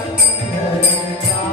Govinda